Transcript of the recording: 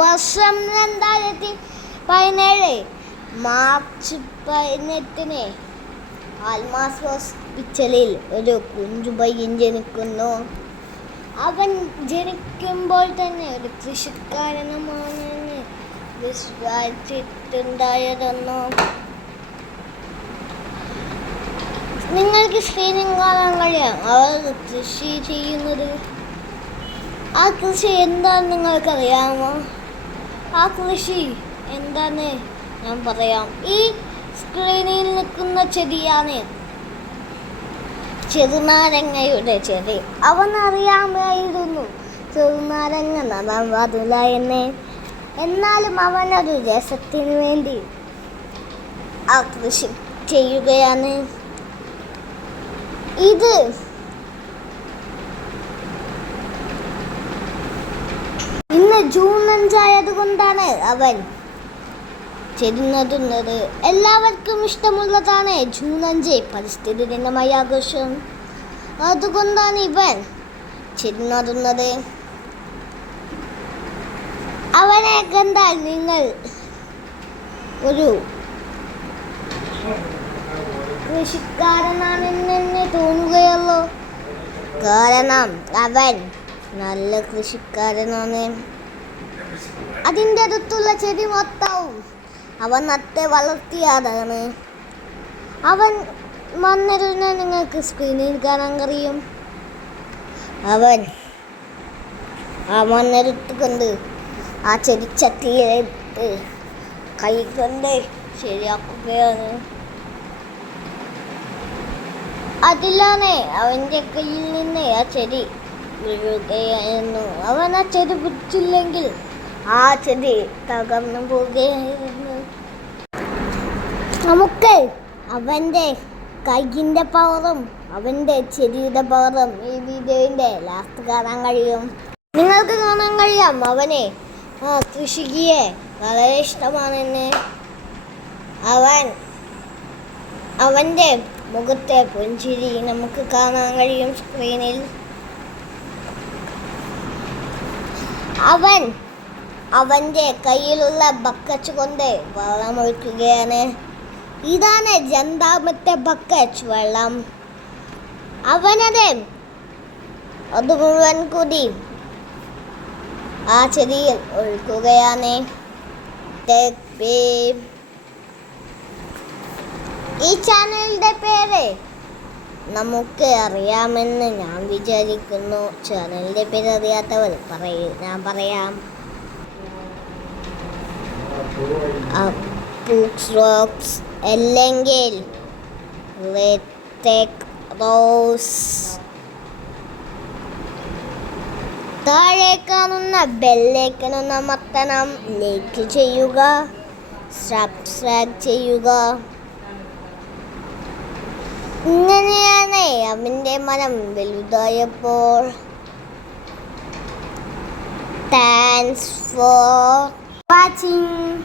വർഷം 2017 മാർച്ച് 18 ആൽമാസ് ഹോസ്പിറ്റലിൽ ഒരു കുഞ്ഞുപയ്യൻ ജനിക്കുന്നു. അവൻ ജനിക്കുമ്പോൾ തന്നെ ഒരു കൃഷിക്കാരനുമാണെന്ന് വിശ്വസിച്ചിട്ടുണ്ടായിരുന്നു. നിങ്ങൾക്ക് സ്ക്രീനിൽ കാണാൻ കഴിയാം അവർ കൃഷി ചെയ്യുന്നത്. ആ കൃഷി എന്താണെന്ന് നിങ്ങൾക്കറിയാമോ? ആ കൃഷി എന്താന്ന് ഞാൻ പറയാം. ഈ സ്ക്രീനിൽ നിൽക്കുന്ന ചെടിയാണ് ചെറുനാരങ്ങയുടെ ചെടി. അവനറിയാമായിരുന്നു ചെറുനാരങ്ങ നടാൻ പാടില്ല എന്ന്. എന്നാലും അവനൊരു രസത്തിന് വേണ്ടി ആ കൃഷി ചെയ്യുകയാണ്. ഇത് ഇന്ന് ജൂൺ 5 ആയതുകൊണ്ടാണ് അവൻ ചെടി നടുന്നത്. എല്ലാവർക്കും ഇഷ്ടമുള്ളതാണ് ജൂൺ 5 പരിസ്ഥിതി ദിനമായ ആഘോഷം. അതുകൊണ്ടാണ് ഇവൻ ചെടി നടുന്നത്. അവനെ കണ്ടാൽ നിങ്ങൾ ഒരു കൃഷിക്കാരനാണെന്ന് തോന്നുകയുള്ളൂ. കാരണം അവൻ നല്ല കൃഷിക്കാരനാണ്. അതിൻ്റെ അടുത്തുള്ള ചെടി മൊത്തവും അവൻ നട്ട് വളർത്തിയതാണ്. അവൻ വന്നിരുന്ന നിങ്ങൾക്ക് സ്ക്രീനിൽ കാണാൻ കഴിയും. അവൻ ആ മണ്ണെടുത്തുകൊണ്ട് ആ ചെടിച്ചട്ടിയിലെടുത്ത് കൈ കൊണ്ട് ശരിയാക്കുകയാണ്. അതിലാണ് അവൻ്റെ കയ്യിൽ നിന്ന് ആ ചെടി വീഴുകയായിരുന്നു. അവൻ ആ ചെടി പിടിച്ചില്ലെങ്കിൽ ആ ചെടി തകർന്നു പോവുകയായിരുന്നു. നമുക്ക് അവൻ്റെ കൈയിൻ്റെ പവറും അവൻ്റെ ചെടിയുടെ പവറും ഈ വീഡിയോയുടെ ലാസ്റ്റ് കാണാൻ കഴിയും. നിങ്ങൾക്ക് കാണാൻ കഴിയാം അവനെ കൃഷിയെ വളരെ ഇഷ്ടമാണെന്ന്. അവൻ്റെ മുഖത്തെ പുഞ്ചിരി നമുക്ക് കാണാൻ കഴിയും സ്ക്രീനിൽ. അവൻ്റെ കയ്യിലുള്ള ബക്കറ്റ് കൊണ്ട് വെള്ളം ഒഴിക്കുകയാണ്. ഇതാണ് രണ്ടാമത്തെ ബക്കറ്റ് വെള്ളം. അത് മുഴുവൻ കൂടി ആ ചെടിയിൽ ഒഴിക്കുകയാണ്. ഈ ചാനലിൻ്റെ പേര് നമുക്ക് അറിയാമെന്ന് ഞാൻ വിചാരിക്കുന്നു. ചാനലിൻ്റെ പേര് അറിയാത്തവർ ഞാൻ പറയാം. റോക്സ് അല്ലെങ്കിൽ റോസ്. താഴെ കാണുന്ന ബെല്ലൈക്കൺ അമർത്തണം. ലൈക്ക് ചെയ്യുക, സബ്സ്ക്രൈബ് ചെയ്യുക. ഇങ്ങനെയാണ് അവൻ്റെ മനം വലുതായപ്പോൾ. Thanks for watching.